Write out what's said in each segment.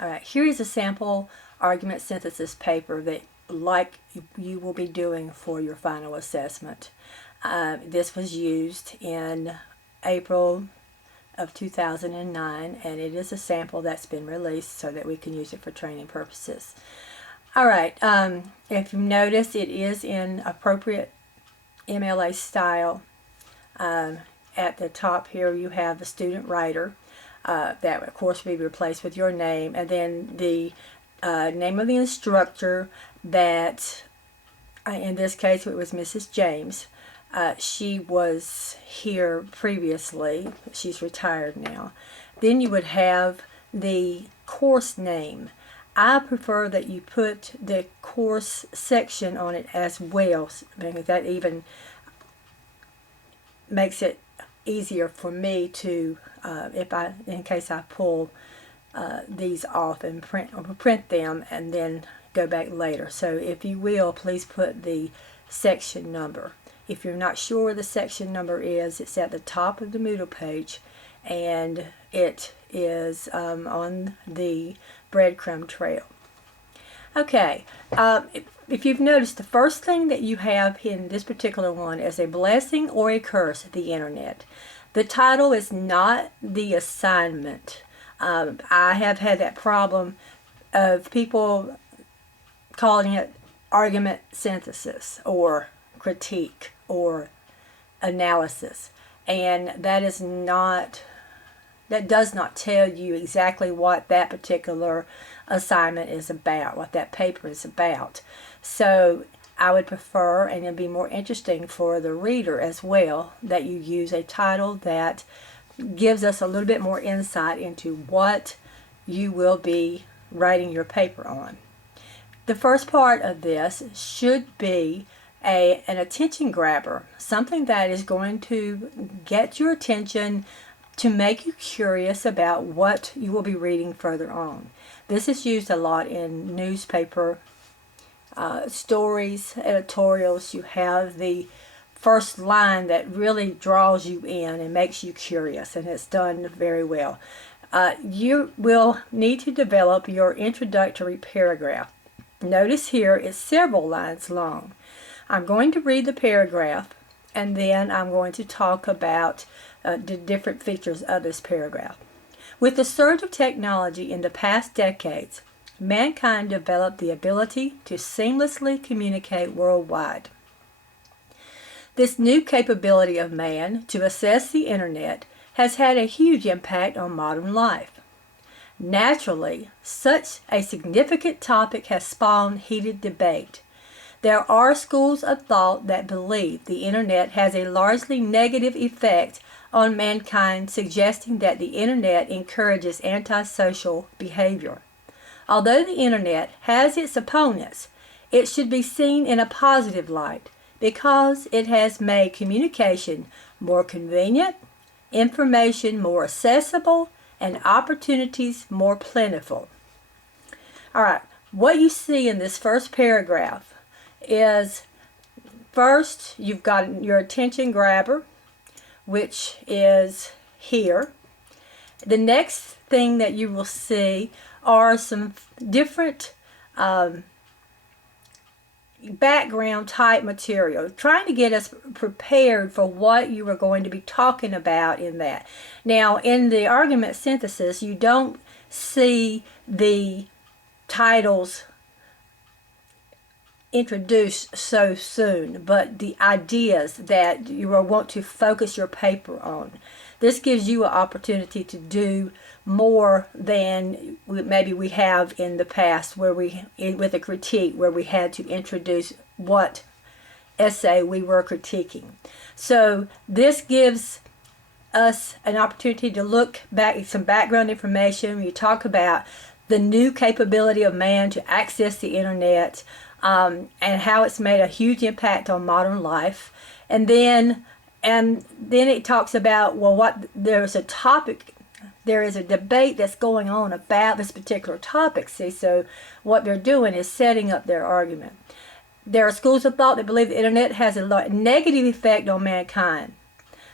All right, here is a sample argument synthesis paper that you will be doing for your final assessment. This was used in April of 2009, and it is a sample that's been released so that we can use it for training purposes. All right, if you notice, it is in appropriate MLA style. At the top here you have the student writer. That of course will be replaced with your name, and then the name of the instructor that in this case it was Mrs. James. She was here previously. She's retired now. Then you would have the course name. I prefer that you put the course section on it as well, because that even makes it easier for me to, in case I pull these off and print them and then go back later. So if you will, please put the section number. If you're not sure where the section number is, it's at the top of the Moodle page, and it is on the breadcrumb trail. Okay, if you've noticed, the first thing that you have in this particular one is a blessing or a curse of the internet. The title is not the assignment. I have had that problem of people calling it argument synthesis or critique or analysis, and that does not tell you exactly what that particular assignment is about, what that paper is about. So I would prefer, and it'd be more interesting for the reader as well, that you use a title that gives us a little bit more insight into what you will be writing your paper on. The first part of this should be an attention grabber, something that is going to get your attention, to make you curious about what you will be reading further on. This is used a lot in newspaper stories, editorials. You have the first line that really draws you in and makes you curious, and it's done very well. You will need to develop your introductory paragraph. Notice here it's several lines long. I'm going to read the paragraph, and then I'm going to talk about the different features of this paragraph. With the surge of technology in the past decades, mankind developed the ability to seamlessly communicate worldwide. This new capability of man to access the internet has had a huge impact on modern life. Naturally, such a significant topic has spawned heated debate. There are schools of thought that believe the internet has a largely negative effect on mankind, suggesting that the internet encourages antisocial behavior. Although the internet has its opponents, it should be seen in a positive light because it has made communication more convenient, information more accessible, and opportunities more plentiful. All right, what you see in this first paragraph is, first, you've got your attention grabber, which is here. The next thing that you will see are some different background type material, trying to get us prepared for what you are going to be talking about in that. Now, in the argument synthesis, you don't see the titles introduced so soon, but the ideas that you will want to focus your paper on. This gives you an opportunity to do more than maybe we have in the past, where with a critique, where we had to introduce what essay we were critiquing. So this gives us an opportunity to look back at some background information. You talk about the new capability of man to access the internet, and how it's made a huge impact on modern life. And then it talks about, well, there is a debate that's going on about this particular topic. See, so what they're doing is setting up their argument. There are schools of thought that believe the internet has a negative effect on mankind,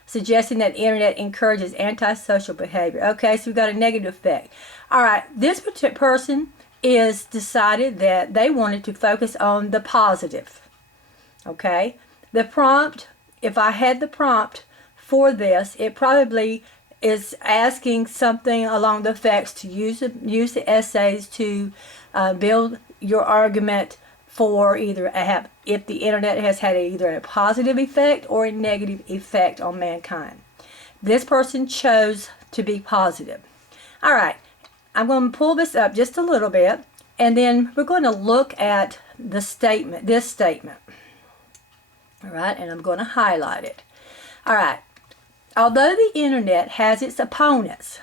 suggesting that the internet encourages antisocial behavior. Okay, so we've got a negative effect. All right, this particular person is decided that they wanted to focus on the positive. Okay, the prompt, if I had the prompt for this, it probably is asking something along the effects to use the essays to build your argument for either if the internet has had either a positive effect or a negative effect on mankind. This person chose to be positive. All right, I'm going to pull this up just a little bit, and then we're going to look at the statement, this statement. All right, and I'm going to highlight it. All right, although the internet has its opponents,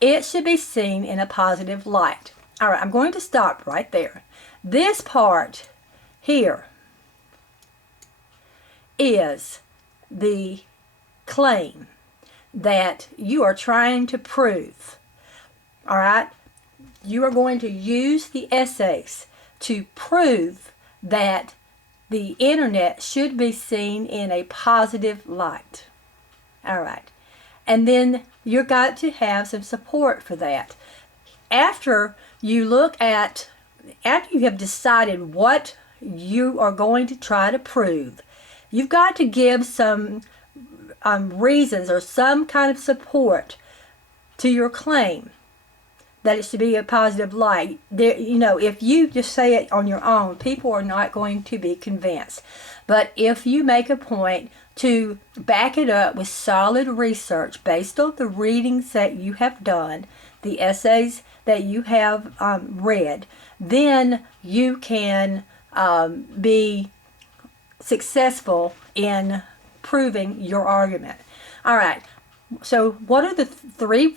it should be seen in a positive light. All right, I'm going to stop right there. This part here is the claim that you are trying to prove. All right, you are going to use the essays to prove that the internet should be seen in a positive light. All right, and then you've got to have some support for that. After you have decided what you are going to try to prove, you've got to give some reasons or some kind of support to your claim that it should be a positive light. There, if you just say it on your own, people are not going to be convinced. But if you make a point to back it up with solid research based on the readings that you have done, the essays that you have read, then you can be successful in proving your argument. All right, so what are the three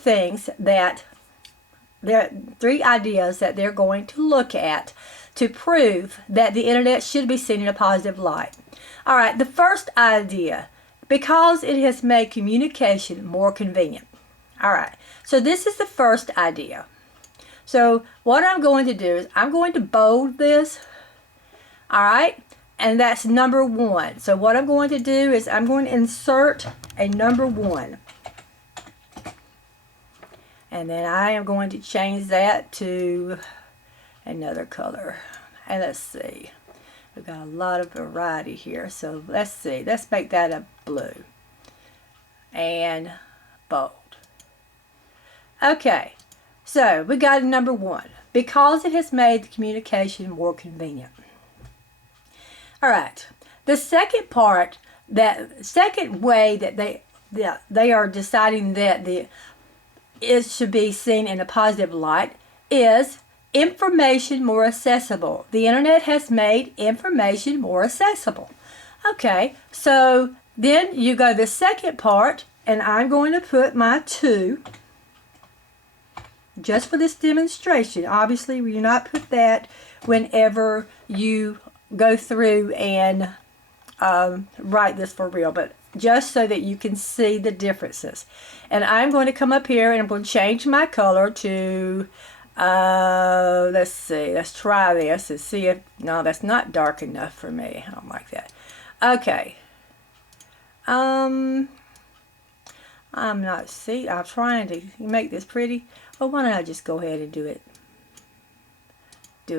ideas that they're going to look at to prove that the internet should be seen in a positive light? All right, the first idea, because it has made communication more convenient. All right, so this is the first idea. So what I'm going to do is I'm going to bold this, all right, and that's number 1. So what I'm going to do is I'm going to insert a number 1. And then I am going to change that to another color. And let's see. We've got a lot of variety here. So let's see. Let's make that a blue. And bold. Okay. So we got number 1. Because it has made the communication more convenient. All right. The second part, that second way that they are deciding that it should be seen in a positive light is information more accessible. The internet has made information more accessible. Okay, so then you go to the second part, and I'm going to put my 2 just for this demonstration. Obviously, we do not put that whenever you go through and write this for real, but just so that you can see the differences. And I'm going to come up here and I'm going to change my color to, let's see, let's try this and see if, no, that's not dark enough for me. I don't like that. Okay. I'm trying to make this pretty. Well, why don't I just go ahead and do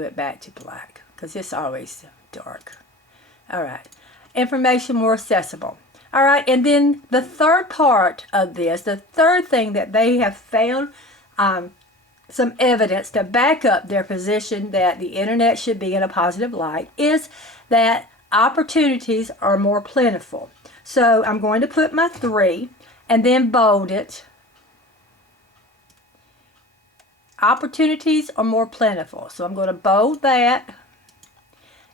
it back to black, because it's always dark. All right. Information more accessible. All right, and then the third part of this, the third thing that they have found some evidence to back up their position that the internet should be in a positive light is that opportunities are more plentiful. So I'm going to put my 3 and then bold it. Opportunities are more plentiful. So I'm going to bold that,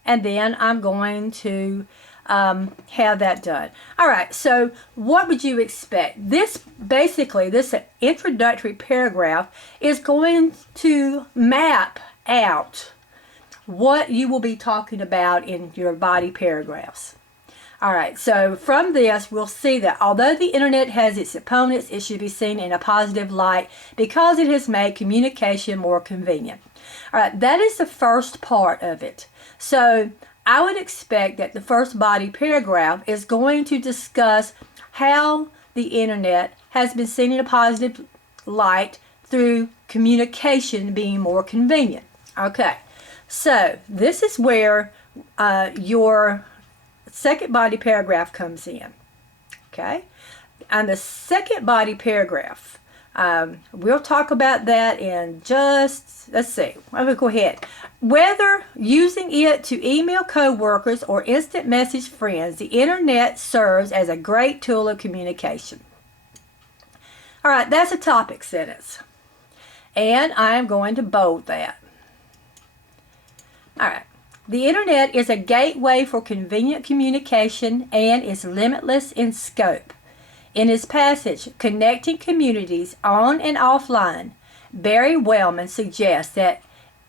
and then I'm going to have that done. All right, so what would you expect? This introductory paragraph is going to map out what you will be talking about in your body paragraphs. All right, so from this, we'll see that although the internet has its opponents, it should be seen in a positive light because it has made communication more convenient. All right, that is the first part of it. So I would expect that the first body paragraph is going to discuss how the internet has been seen in a positive light through communication being more convenient. Okay, so this is where your second body paragraph comes in. Okay, and the second body paragraph, we'll talk about that in just, let's see, I'm going to go ahead. Whether using it to email coworkers or instant message friends, the internet serves as a great tool of communication. All right, that's a topic sentence. And I'm going to bold that. All right. The internet is a gateway for convenient communication and is limitless in scope. In his passage, Connecting Communities On and Offline, Barry Wellman suggests that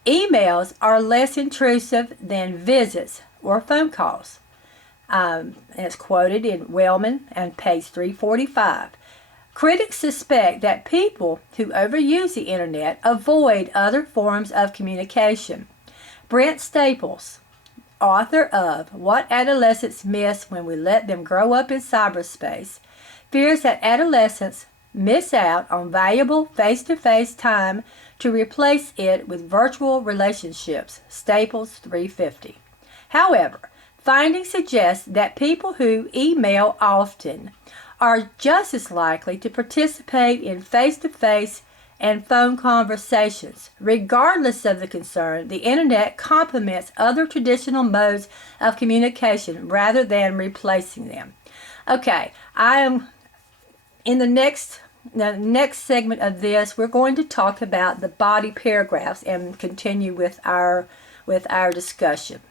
emails are less intrusive than visits or phone calls. It's quoted in Wellman on page 345. Critics suspect that people who overuse the internet avoid other forms of communication. Brent Staples, author of What Adolescents Miss When We Let Them Grow Up in Cyberspace, fears that adolescents miss out on valuable face-to-face time to replace it with virtual relationships. Staples 350. However, findings suggest that people who email often are just as likely to participate in face-to-face and phone conversations. Regardless of the concern, the internet complements other traditional modes of communication rather than replacing them. Okay, I am in the next segment of this, we're going to talk about the body paragraphs and continue with our discussion.